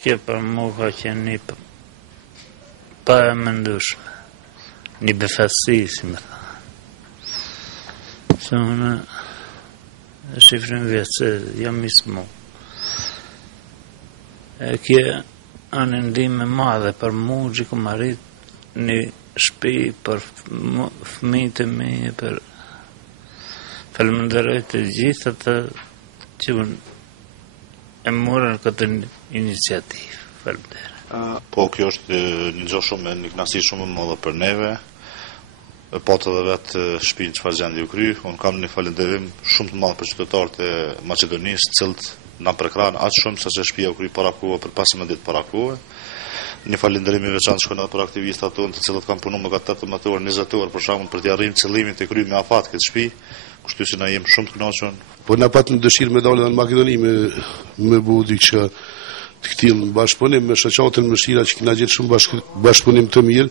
që për mu ka qenë një pa e mendueshme, një befasi, si më thënë. Se unë shifrin vjetë se jam ismu. E kje anë ndihmë madhe për mu që ku marrit një shtëpi për fëmijët e mi, për falenderoj të gjithë ata që e morën këtë iniciativë. Faleminderit. Po, kjo është një gjë shumë, një kënaqësi shumë e madhe për neve. Po të dhe vetë shtëpinë çfarë gjendje u kry. Unë kam një falënderim shumë të madh për qytetarët e Maqedonisë, të cilët na prekran aq shumë sa që shtëpia u kry para kohë, për 15 ditë para kohë. Një falënderim i veçantë shkon edhe për aktivistat tonë, të cilët kanë punuar më ka 18 orë, 20 orë për shkakun për të arritur qëllimin të kryej me afat këtë shtëpi. Kështu që na jemi shumë të kënaqur. Po na pat në dëshirë me dalë në Maqedoni me bu diçka të këtillë në bashkëpunim me shoqatën Mëshira që kena gjetë shumë bashkëpunim të mirë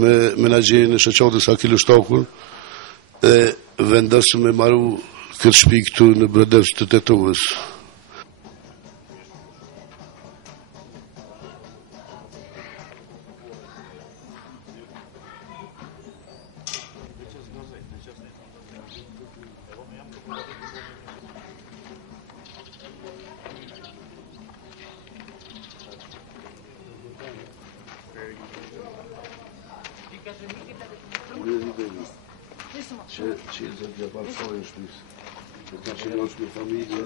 me menaxherin e shoqatës Akil Shtakun e vendosëm me marru këtë shtëpi këtu në Bredevç të Tetovës. Që zëtë dhe parsojë shpis. Që ta që në është me familje.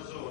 Mashallah.